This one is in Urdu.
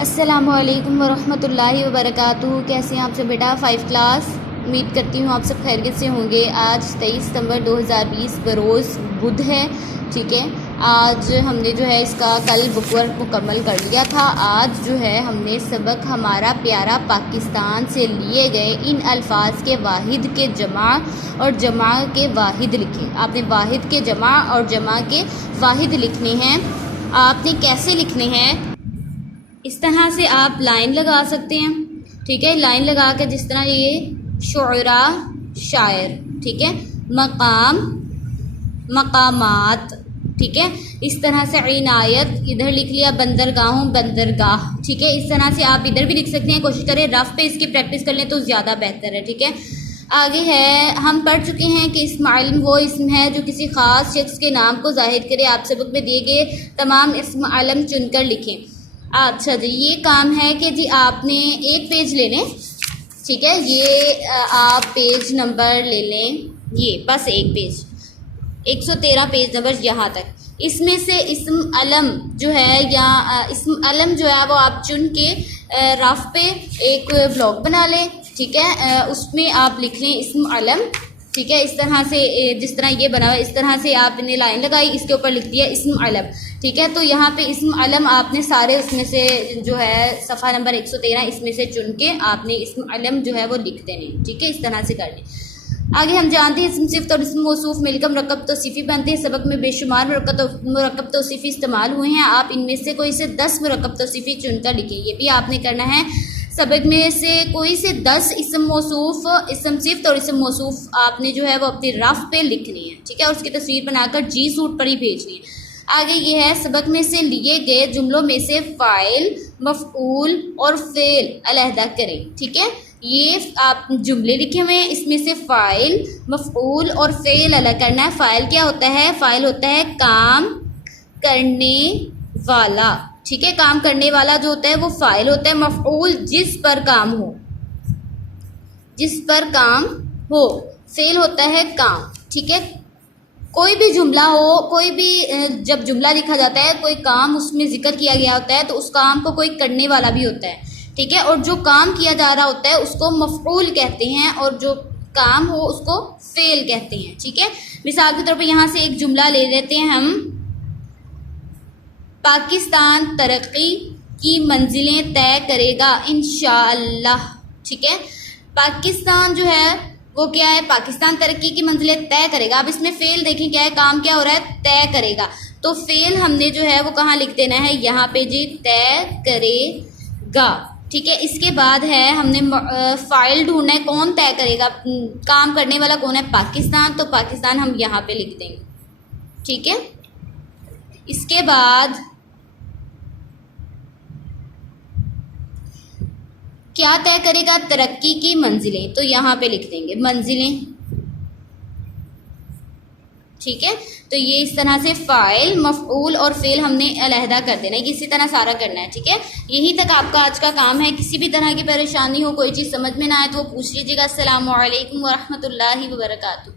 السلام علیکم ورحمۃ اللہ وبرکاتہ۔ کیسے ہیں آپ سب بیٹا؟ 5 کلاس، امید کرتی ہوں آپ سب خیریت سے ہوں گے۔ آج 23 ستمبر 2020 بروز بدھ ہے، ٹھیک ہے۔ آج ہم نے جو ہے اس کا کل بک ورک مکمل کر لیا تھا۔ آج جو ہے ہم نے سبق ہمارا پیارا پاکستان سے لیے گئے ان الفاظ کے واحد کے جمع اور جمع کے واحد لکھے۔ آپ نے واحد کے جمع اور جمع کے واحد لکھنے ہیں۔ آپ نے کیسے لکھنے ہیں؟ اس طرح سے آپ لائن لگا سکتے ہیں، ٹھیک ہے۔ لائن لگا کے جس طرح یہ شعراء شاعر، ٹھیک ہے، مقام مقامات، ٹھیک ہے۔ اس طرح سے عنایت ادھر لکھ لیا، بندرگاہوں بندرگاہ، ٹھیک ہے۔ اس طرح سے آپ ادھر بھی لکھ سکتے ہیں۔ کوشش کریں رف پہ اس کی پریکٹس کر لیں تو زیادہ بہتر ہے، ٹھیک ہے۔ آگے ہے، ہم پڑھ چکے ہیں کہ اسم علم وہ اسم ہے جو کسی خاص شخص کے نام کو ظاہر کرے۔ آپ سبق میں دیے گئے تمام اسم علم چن کر لکھیں۔ اچھا جی، یہ کام ہے کہ جی آپ نے ایک پیج لے لیں، ٹھیک ہے۔ یہ آپ پیج نمبر لے لیں، یہ بس ایک پیج، 113 پیج نمبر یہاں تک۔ اس میں سے اسم علم جو ہے یا اسم علم جو ہے وہ آپ چن کے رف پہ ایک بلاک بنا لیں، ٹھیک ہے۔ اس میں آپ لکھ لیں اسم علم، ٹھیک ہے۔ اس طرح سے جس طرح یہ بنا ہوا ہے اس طرح سے آپ نے لائن لگائی، اس کے اوپر لکھ دیا اسم علم، ٹھیک ہے۔ تو یہاں پہ اسم علم آپ نے سارے اس میں سے جو ہے صفحہ نمبر 113 اس میں سے چن کے آپ نے اسم علم جو ہے وہ لکھ دینے، ٹھیک ہے۔ اس طرح سے کر لیں۔ آگے ہم جانتے ہیں اسم صفت اور اسم موصوف مل کر مرکب توصیفی بنتے ہیں۔ سبق میں بے شمار مرکب توصیفی استعمال ہوئے ہیں۔ آپ ان میں سے کوئی سے 10 مرکب توصیفی چن کر لکھیں، یہ بھی آپ نے کرنا ہے۔ سبق میں سے کوئی سے 10 اسم موصوف، اسم صفت اور اسم موصوف آپ نے جو ہے وہ اپنی رف پہ لکھنی ہے، ٹھیک ہے، اور اس کی تصویر بنا کر جی سوٹ پر ہی بھیجنی ہے۔ آگے یہ ہے، سبق میں سے لیے گئے جملوں میں سے فاعل، مفعول اور فعل علیحدہ کریں، ٹھیک ہے۔ یہ آپ جملے لکھے ہوئے ہیں، اس میں سے فاعل، مفعول اور فعل الگ کرنا ہے۔ فاعل کیا ہوتا ہے؟ فاعل ہوتا ہے کام کرنے والا، ٹھیک ہے۔ کام کرنے والا جو ہوتا ہے وہ فاعل ہوتا ہے۔ مفعول جس پر کام ہو، جس پر کام ہو۔ فعل ہوتا ہے کام، ٹھیک ہے۔ کوئی بھی جملہ ہو، کوئی بھی جب جملہ لکھا جاتا ہے، کوئی کام اس میں ذکر کیا گیا ہوتا ہے تو اس کام کو کوئی کرنے والا بھی ہوتا ہے، ٹھیک ہے۔ اور جو کام کیا جا رہا ہوتا ہے اس کو مفعول کہتے ہیں، اور جو کام ہو اس کو فعل کہتے ہیں، ٹھیک ہے۔ مثال کے طور پر یہاں سے ایک جملہ لے لیتے ہیں ہم، پاکستان ترقی کی منزلیں طے کرے گا انشاءاللہ، ٹھیک ہے۔ پاکستان جو ہے وہ کیا ہے؟ پاکستان ترقی کی منزلیں طے کرے گا۔ اب اس میں فعل دیکھیں کیا ہے، کام کیا ہو رہا ہے؟ طے کرے گا۔ تو فعل ہم نے جو ہے وہ کہاں لکھ دینا ہے؟ یہاں پہ جی، طے کرے گا، ٹھیک ہے۔ اس کے بعد ہے ہم نے فاعل ڈھونڈنا ہے، کون طے کرے گا؟ کام کرنے والا کون ہے؟ پاکستان، تو پاکستان ہم یہاں پہ لکھ دیں گے، ٹھیک ہے۔ اس کے بعد کیا طے کرے گا؟ ترقی کی منزلیں، تو یہاں پہ لکھ دیں گے منزلیں، ٹھیک ہے۔ تو یہ اس طرح سے فاعل، مفعول اور فعل ہم نے علیحدہ کر دینا ہے، اسی طرح سارا کرنا ہے، ٹھیک ہے۔ یہی تک آپ کا آج کا کام ہے۔ کسی بھی طرح کی پریشانی ہو، کوئی چیز سمجھ میں نہ آئے تو وہ پوچھ لیجیے گا۔ السلام علیکم ورحمۃ اللہ وبرکاتہ۔